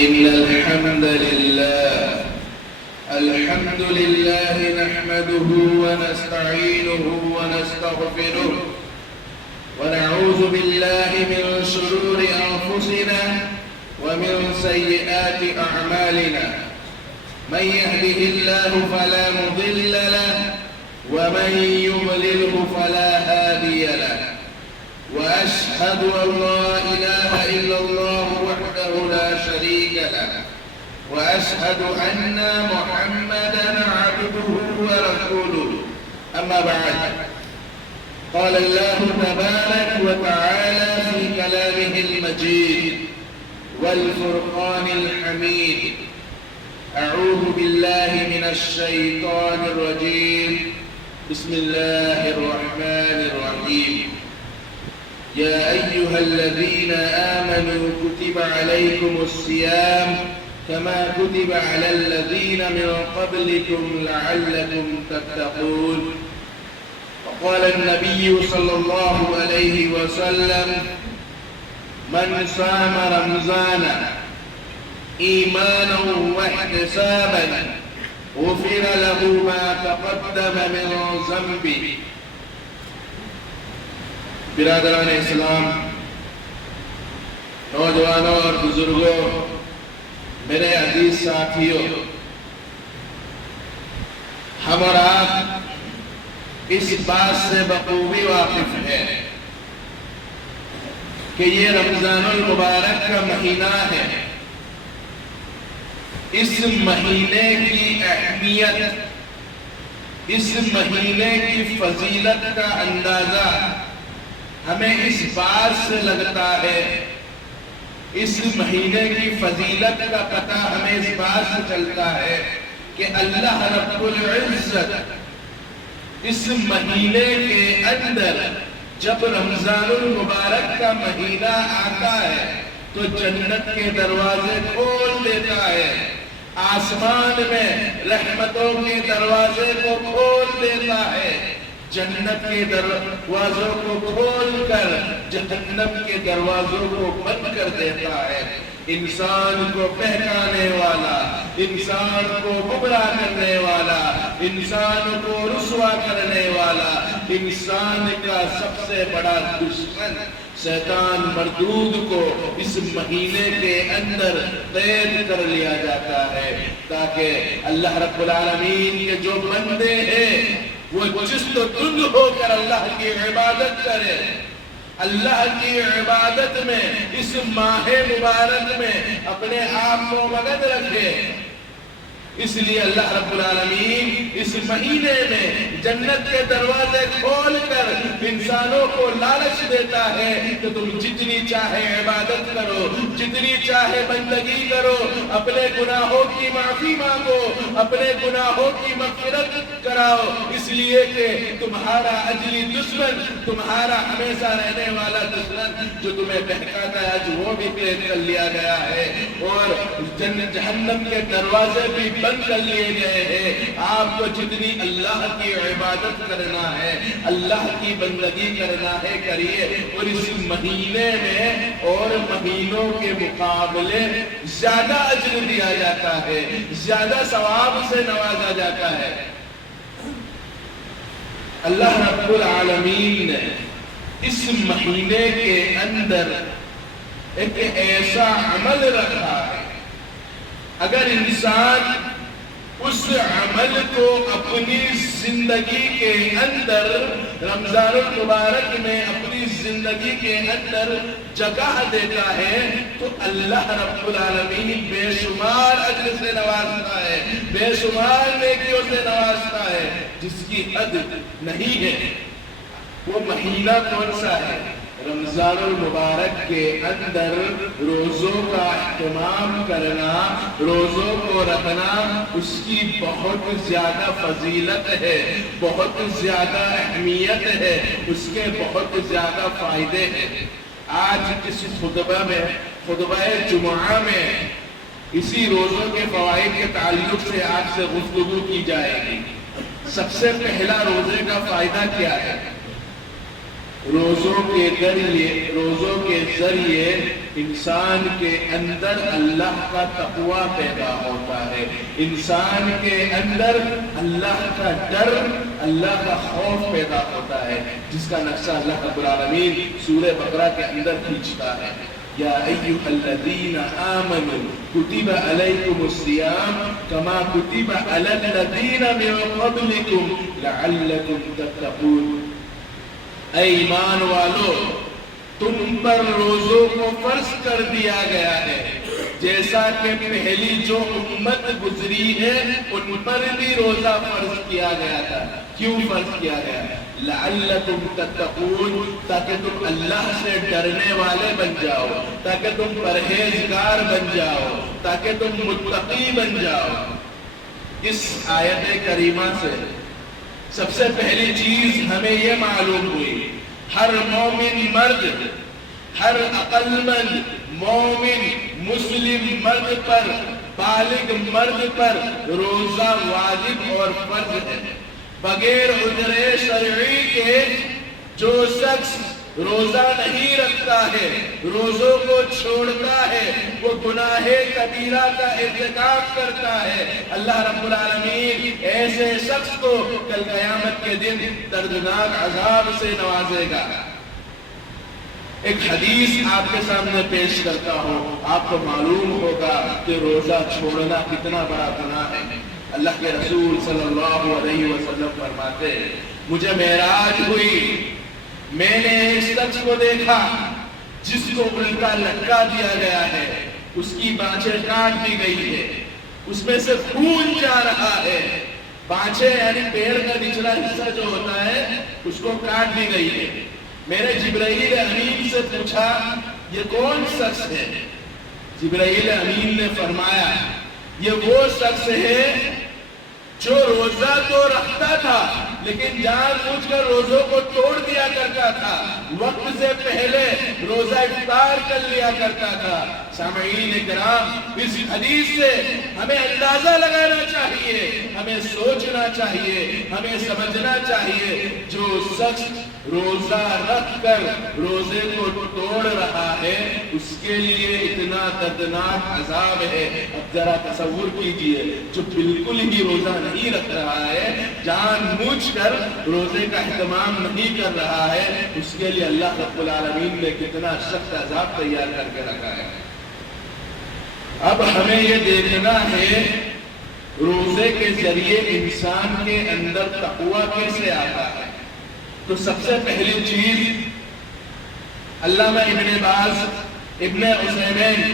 إن الحمد لله نحمده ونستعينه ونستغفره ونعوذ بالله من شرور أنفسنا ومن سيئات أعمالنا من يهده الله فلا مضل له ومن يضلله فلا هادي له وأشهد أن لا إله إلا الله وحده لا شريك له وأشهد أن محمدًا عبده ورسوله أما بعد قال الله تبارك وتعالى في كلامه المجيد والفرقان الحميد أعوذ بالله من الشيطان الرجيم بسم الله الرحمن الرحيم يا أيها الذين آمنوا كتب عليكم الصيام كما كتب على الذين من قبلكم لعلكم تتقون وقال النبي صلى الله عليه وسلم من صام رمضان إيمانا واحتسابا غفر له ما تقدم من ذنبه برادران اسلام، نوجوانوں اور بزرگوں، میرے عزیز ساتھیوں، ہم اور آپ اس بات سے بخوبی واقف ہیں کہ یہ رمضان المبارک کا مہینہ ہے۔ اس مہینے کی اہمیت، اس مہینے کی فضیلت کا اندازہ ہمیں اس بات سے لگتا ہے، اس مہینے کی فضیلت کا پتہ ہمیں اس بات سے چلتا ہے کہ اللہ رب العزت اس مہینے کے اندر جب رمضان المبارک کا مہینہ آتا ہے تو جنت کے دروازے کھول دیتا ہے، آسمان میں رحمتوں کے دروازے کو کھول دیتا ہے، جنت کے دروازوں کو کھول کر جہنم کے دروازوں کو بند کر دیتا ہے۔ انسان کو بہکانے والا، انسان کو گمراہ کرنے والا، انسان کو رسوا کرنے والا، انسان کا سب سے بڑا دشمن شیطان مردود کو اس مہینے کے اندر قید کر لیا جاتا ہے تاکہ اللہ رب العالمین کے جو بندے ہیں وہ جست و تند ہو کر اللہ کی عبادت کرے، اللہ کی عبادت میں اس ماہ مبارک میں اپنے آپ کو مگن رکھے۔ اس لیے اللہ رب العالمین اس مہینے میں جنت کے دروازے کھول کر انسانوں کو لالچ دیتا ہے کہ تم جتنی چاہے عبادت کرو، جتنی چاہے بندگی کرو، اپنے گناہوں کی معافی مانگو، اپنے گناہوں کی مغفرت کراؤ، اس لیے کہ تمہارا اجلی دشمن، تمہارا ہمیشہ رہنے والا دشمن جو تمہیں بہکاتا ہے آج وہ بھی قید کر لیا گیا ہے اور جہنم کے دروازے بھی بند کر لیے گئے ہیں۔ آپ کو جتنی اللہ کی عبادت کرنا ہے، اللہ کی بندگی کرنا ہے کریے، اور اس مہینے میں اور مہینوں کے مقابلے زیادہ اجر دیا جاتا ہے، زیادہ ثواب سے نوازا جاتا ہے۔ اللہ رب العالمین نے اس مہینے کے اندر ایک ایسا عمل رکھا ہے، اگر انسان اس عمل کو اپنی زندگی کے اندر رمضان المبارک میں اپنی زندگی کے اندر جگہ دیتا ہے تو اللہ رب العالمین بے شمار اجر سے نوازتا ہے، بے شمار نیکیوں سے نوازتا ہے جس کی حد نہیں ہے۔ وہ مہینہ کون سا ہے؟ رمضان المبارک کے اندر روزوں کا اہتمام کرنا، روزوں کو رکھنا، اس کی بہت زیادہ فضیلت ہے، بہت زیادہ اہمیت ہے، اس کے بہت زیادہ فائدے ہیں۔ آج اس خطبہ میں، خطبہ جمعہ میں اسی روزوں کے فوائد کے تعلق سے آپ سے گفتگو کی جائے گی۔ سب سے پہلا روزے کا فائدہ کیا ہے؟ روزوں کے ذریعے انسان کے اندر اللہ کا تقوی پیدا ہوتا ہے، انسان کے اندر اللہ کا ڈر، اللہ کا خوف پیدا ہوتا ہے، جس کا نقشہ اللہ رب العالمین سورہ بقرہ کے اندر کھینچتا ہے۔ یا ایھا الذین آمنوا کتب علیکم الصیام کما کتب علی الذین من قبلکم لعلکم تتقون۔ اے ایمان والو، تم پر روزوں کو فرض کر دیا گیا ہے جیسا کہ پہلی جو امت گزری ہے ان پر بھی روزہ فرض کیا گیا تھا۔ کیوں فرض کیا گیا؟ لعلکم تتقون، تاکہ تم اللہ سے ڈرنے والے بن جاؤ، تاکہ تم پرہیزگار بن جاؤ، تاکہ تم متقی بن جاؤ۔ اس آیت کریمہ سے سب سے پہلی چیز ہمیں یہ معلوم ہوئی، ہر مومن مرد، ہر عقل مند مومن مسلم مرد پر، بالغ مرد پر روزہ واجب اور فرض ہے۔ بغیر عذر شرعی کے جو شخص روزہ نہیں رکھتا ہے، روزوں کو چھوڑتا ہے، وہ گناہ کبیرہ کا ارتکاب کرتا ہے۔ اللہ رب العالمین ایسے شخص کو کل قیامت کے دن دردناک عذاب سے نوازے گا۔ ایک حدیث آپ کے سامنے پیش کرتا ہوں، آپ کو معلوم ہوگا کہ روزہ چھوڑنا کتنا بڑا گناہ ہے۔ اللہ کے رسول صلی اللہ علیہ وسلم فرماتے ہیں، مجھے معراج ہوئی، میں نے ایک شخص کو دیکھا جس کو الٹا لٹکا دیا گیا ہے، اس کی بانچیں کاٹ دی گئی ہے، اس میں سے خون جا رہا ہے۔ بانچیں یعنی پیر کا نچلا حصہ جو ہوتا ہے اس کو کاٹ دی گئی ہے۔ میں نے جبرائیل امین سے پوچھا یہ کون شخص ہے؟ جبرائیل امین نے فرمایا یہ وہ شخص ہے جو روزہ تو رکھتا تھا لیکن جان بوجھ کر روزوں کو توڑ دیا کرتا تھا، وقت سے پہلے روزہ افطار کر لیا کرتا تھا۔ سامعین کرام، اس حدیث سے ہمیں اندازہ لگانا چاہیے، ہمیں سوچنا چاہیے، ہمیں سمجھنا چاہیے جو شخص روزہ رکھ کر روزے کو توڑ رہا ہے اس کے لیے اتنا دردناک عذاب ہے۔ اب ذرا تصور کیجئے جو بالکل ہی روزہ نہیں رکھ رہا ہے، جان بوجھ کر روزے کا اہتمام نہیں کر رہا ہے، اس کے لیے اللہ رب العالمین نے کتنا سخت عذاب تیار کر کے رکھا ہے۔ اب ہمیں یہ دیکھنا ہے روزے کے ذریعے انسان کے اندر تقوی کیسے آتا ہے۔ تو سب سے پہلی چیز علامہ ابن باز، ابن عثیمین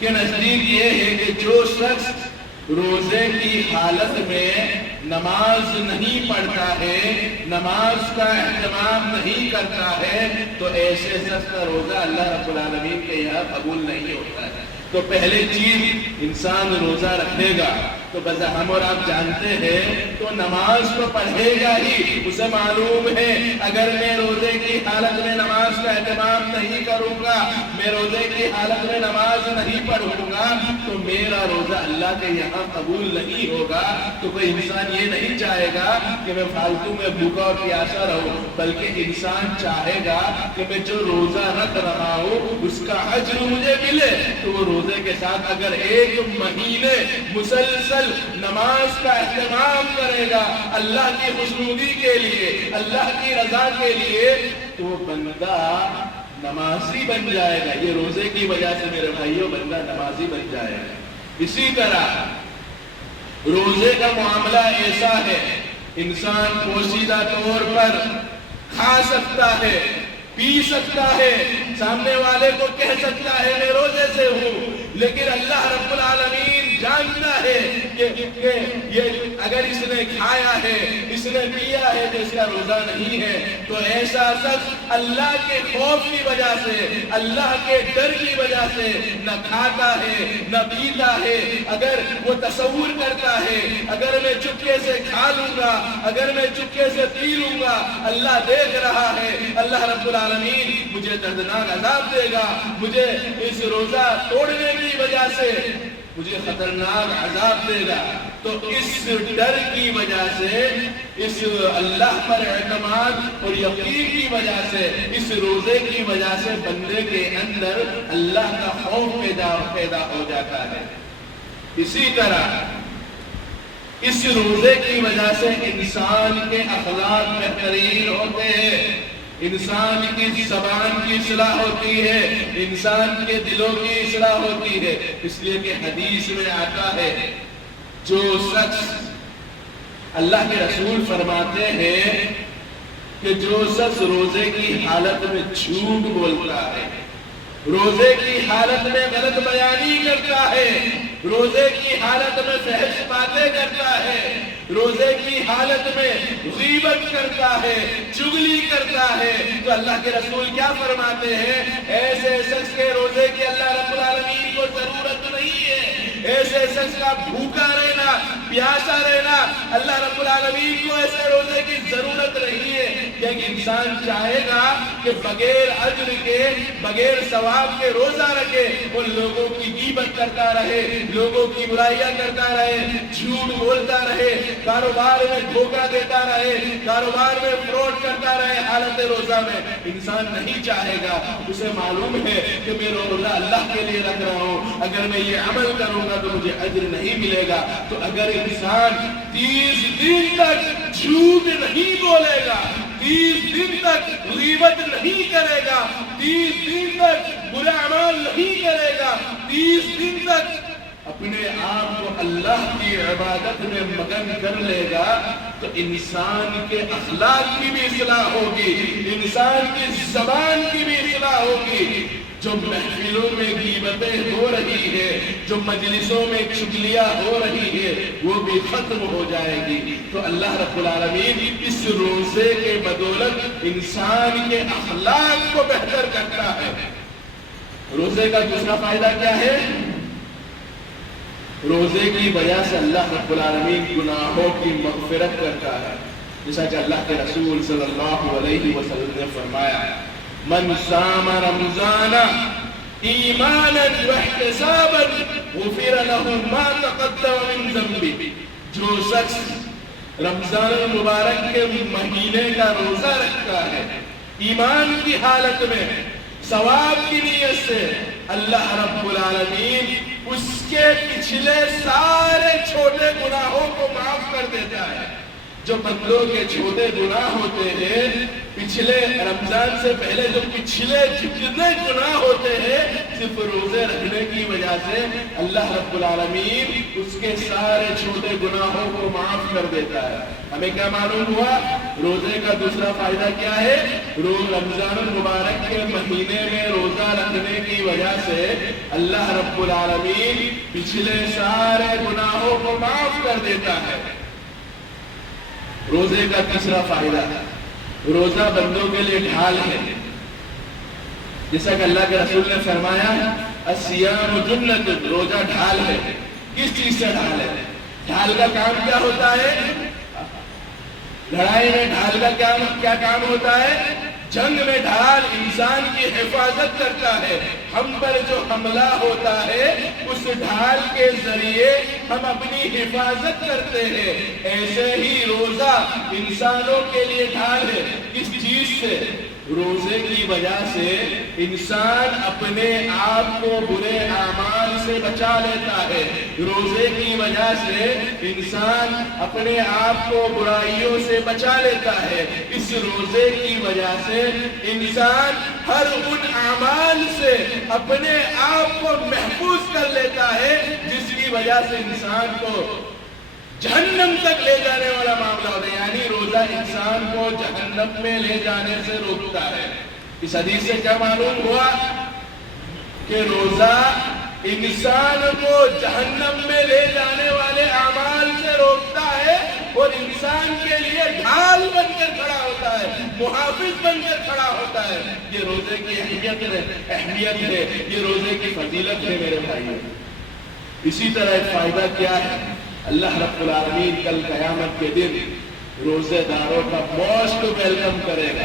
کے نزدیک یہ ہے کہ جو شخص روزے کی حالت میں نماز نہیں پڑھتا ہے، نماز کا اہتمام نہیں کرتا ہے، تو ایسے شخص کا روزہ اللہ رب العالمین کے یہاں قبول نہیں ہوتا ہے۔ تو پہلی چیز انسان روزہ رکھے گا تو بس ہم اور آپ جانتے ہیں تو نماز تو پڑھے گا ہی، اسے معلوم ہے اگر میں روزے کی حالت میں نماز کا اہتمام نہیں کروں گا، میں روزے کی حالت میں نماز نہیں پڑھوں گا تو میرا روزہ اللہ کے یہاں قبول نہیں ہوگا۔ تو کوئی انسان یہ نہیں چاہے گا کہ میں فالتو میں بھوکا اور پیاسا رہوں، بلکہ انسان چاہے گا کہ میں جو روزہ رکھ رہا ہوں اس کا اجر مجھے ملے۔ تو وہ روزے کے ساتھ اگر ایک مہینے مسلسل نماز کا اہتمام کرے گا اللہ کی خوشنودی کے لیے، اللہ کی رضا کے لیے، تو وہ بندہ نمازی بن جائے گا۔ یہ روزے کی وجہ سے میرے بھائیوں بندہ نمازی بن جائے گا۔ اسی طرح روزے کا معاملہ ایسا ہے، انسان پوشیدہ طور پر کھا سکتا ہے، پی سکتا ہے، سامنے والے کو کہہ سکتا ہے میں روزے سے ہوں، لیکن اللہ رب العالمین جانتا ہے کہ یہ اگر اس نے کھایا ہے، اس نے پیا ہے تو اس کا روزہ نہیں ہے۔ تو ایسا شخص اللہ کے خوف کی وجہ سے، اللہ کے ڈر کی وجہ سے نہ کھاتا ہے نہ پیتا ہے۔ اگر وہ تصور کرتا ہے اگر میں چپکے سے کھا لوں گا، اگر میں چپکے سے پی لوں گا، اللہ دیکھ رہا ہے، اللہ رب العالمین مجھے دردناک عذاب دے گا، مجھے اس روزہ توڑنے کی وجہ سے مجھے خطرناک عذاب دے گا۔ تو اس ڈر کی وجہ سے، اس اللہ پر اعتماد اور یقین کی وجہ سے، اس روزے کی وجہ سے بندے کے اندر اللہ کا خوف پیدا ہو جاتا ہے۔ اسی طرح اس روزے کی وجہ سے انسان کے اخلاق بہترین ہوتے ہیں، انسان کی زبان کی اصلاح ہوتی ہے، انسان کے دلوں کی اصلاح ہوتی ہے۔ اس لیے کہ حدیث میں آتا ہے جو شخص، اللہ کے رسول فرماتے ہیں کہ جو شخص روزے کی حالت میں جھوٹ بولتا ہے، روزے کی حالت میں غلط بیانی کرتا ہے، روزے کی حالت میں فحش باتیں کرتا ہے، روزے کی حالت میں غیبت کرتا ہے، چغلی کرتا ہے، تو اللہ کے رسول کیا فرماتے ہیں؟ ایسے شخص کے روزے کی اللہ رب العالمین کو ضرورت نہیں ہے۔ ایسے شخص کا بھوکا رہنا، پیاسا رہنا، اللہ رب العالمین کو ایسے روزے کی ضرورت نہیں ہے۔ کہ انسان چاہے گا کہ بغیر اجر کے، بغیر ثواب کے روزہ رکھے، وہ لوگوں کی غیبت کرتا رہے، لوگوں کی برائیاں کرتا رہے، جھوٹ بولتا رہے، کاروبار میں دھوکہ دیتا رہے، کاروبار میں فراڈ کرتا رہے حالت روزہ میں، انسان نہیں چاہے گا۔ اسے معلوم ہے کہ میں روزہ اللہ کے لیے رکھ رہا ہوں، اگر میں یہ عمل کروں گا تو مجھے اجر نہیں ملے گا۔ تو اگر انسان 30 دن تک جھوٹ نہیں بولے گا، 30 دن تک غیبت نہیں کرے گا، 30 دن تک برا عمل نہیں کرے گا، 30 دن تک اپنے آپ کو اللہ کی عبادت میں مگن کر لے گا، تو انسان کے اخلاق کی بھی اصلاح ہوگی، انسان کی زبان کی بھی اصلاح ہوگی۔ جو محفلوں میں غیبتیں ہو رہی ہے، جو مجلسوں میں چغلیاں ہو رہی ہے، وہ بھی ختم ہو جائے گی۔ تو اللہ رب العالمین اس روزے کے بدولت انسان کے اخلاق کو بہتر کرتا ہے۔ روزے کا دوسرا فائدہ کیا ہے؟ روزے کی وجہ سے اللہ رب العالمین گناہوں کی مغفرت کرتا ہے، جیسا کہ اللہ کے رسول صلی اللہ علیہ وسلم نے فرمایا، من صام رمضان ایمانا واحتسابا غفر له ما تقدم من ذنبه۔ جو شخص رمضان المبارک کے مہینے کا روزہ رکھتا ہے ایمان کی حالت میں، ثواب کی نیت سے، اللہ رب العالمین اس کے پچھلے سارے چھوٹے گناہوں کو معاف کر دیتا ہے۔ جو بندوں کے چھوٹے گناہ ہوتے ہیں، پچھلے رمضان سے پہلے جو پچھلے جتنے گناہ ہوتے ہیں، صرف روزے رکھنے کی وجہ سے اللہ رب العالمین اس کے سارے چھوٹے گناہوں کو معاف کر دیتا ہے۔ ہمیں کیا معلوم ہوا؟ روزے کا دوسرا فائدہ کیا ہے؟ رمضان المبارک کے مہینے میں روزہ رکھنے کی وجہ سے اللہ رب العالمین پچھلے سارے گناہوں کو معاف کر دیتا ہے۔ روزے کا تیسرا فائدہ، روزہ بندوں کے لیے ڈھال ہے، جیسا کہ اللہ کے رسول نے فرمایا، الصیام جنۃ، روزہ ڈھال ہے۔ کس چیز سے ڈھال ہے؟ ڈھال کا کام کیا ہوتا ہے؟ لڑائی میں ڈھال کا کیا کام ہوتا ہے؟ جنگ میں ڈھال انسان کی حفاظت کرتا ہے۔ ہم پر جو حملہ ہوتا ہے اس ڈھال کے ذریعے ہم اپنی حفاظت کرتے ہیں۔ ایسے ہی روزہ انسانوں کے لیے ڈھال ہے۔ کس چیز سے؟ روزے کی وجہ سے انسان اپنے آپ کو برے اعمال سے بچا لیتا ہے۔ روزے کی وجہ سے انسان اپنے آپ کو برائیوں سے بچا لیتا ہے۔ اس روزے کی وجہ سے انسان ہر ان اعمال سے اپنے آپ کو محفوظ کر لیتا ہے جس کی وجہ سے انسان کو جہنم تک لے جانے والا معاملہ ہوتا ہے۔ یعنی روزہ انسان کو جہنم میں لے جانے سے روکتا ہے۔ اس حدیث سے کیا معلوم ہوا؟ کہ روزہ انسان کو جہنم میں لے جانے والے اعمال سے روکتا ہے اور انسان کے لیے ڈھال بن کر کھڑا ہوتا ہے، محافظ بن کر کھڑا ہوتا ہے۔ یہ روزے کی اہمیت ہے، یہ روزے کی فضیلت ہے میرے بھائیو۔ اسی طرح ایک فائدہ کیا ہے؟ اللہ رب العالمین کل قیامت کے دن روزے داروں کا موسٹ ویلکم کرے گا۔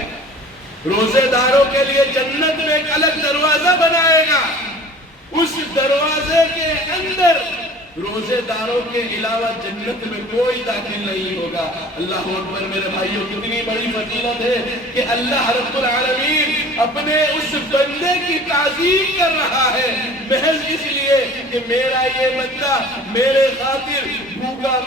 روزے داروں کے لیے جنت میں ایک الگ دروازہ بنائے گا۔ اس دروازے کے اندر روزے داروں کے علاوہ جنت میں کوئی داخل نہیں ہوگا۔ اللہ اکبر میرے بھائیوں، کتنی بڑی فضیلت ہے کہ اللہ رب العالمین اپنے اس بندے کی تعظیم کر رہا ہے محض اس لیے کہ میرا یہ بندہ میرے خاطر بھوکا